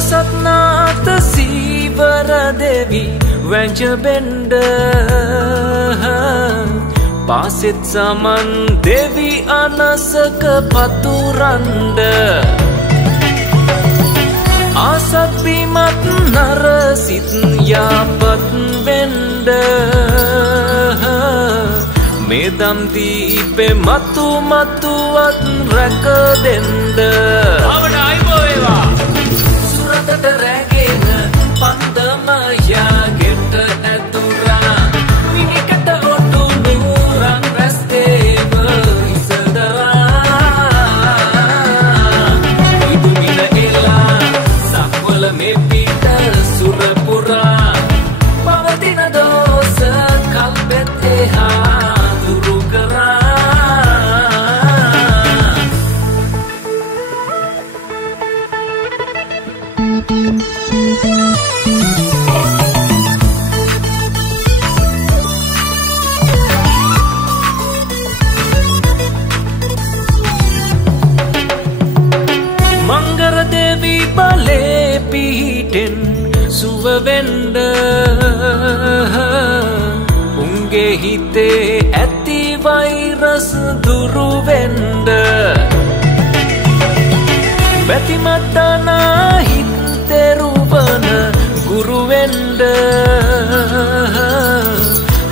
සත්නාත සීවර දෙවි වැංජබෙන්ඩ පාසෙත් සමන් දෙවි අනසක පතුරන්ඩ ආසත් බිමත් නරසිත් යාපත් වෙන්ඩ මේදම් දීපේ මතු මතුවත් රැක දෙන්ඩ අවඩ අයිබෝවේවා සුරතට රැගෙන පන්දමයා ගෙට ඇතුරා මිනිකට ඔටු නූරන් රැස්තේව ඉසදරා ඉදුමින එලා සක්වල මේ පිට සුරපුරා පවතින දෝස කල්පෙත් එහා දුරු කරා මංගර දෙවි බලේ පිහිටෙන් සුවවෙන්ඩ උන්ගේ හිතේ ඇති වෛරස් දුරුවෙන්ඩ බැතිමත්තානා හිත්තෙරුවන ගුරුවෙන්ඩ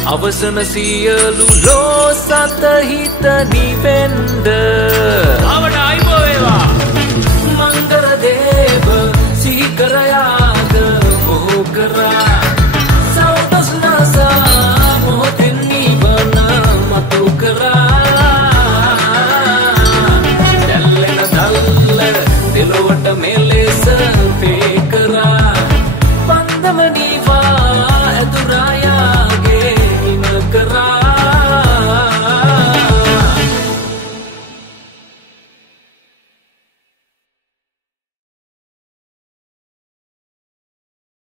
අවසන සියලු ලෝ සතහිත නිවෙන්ඩ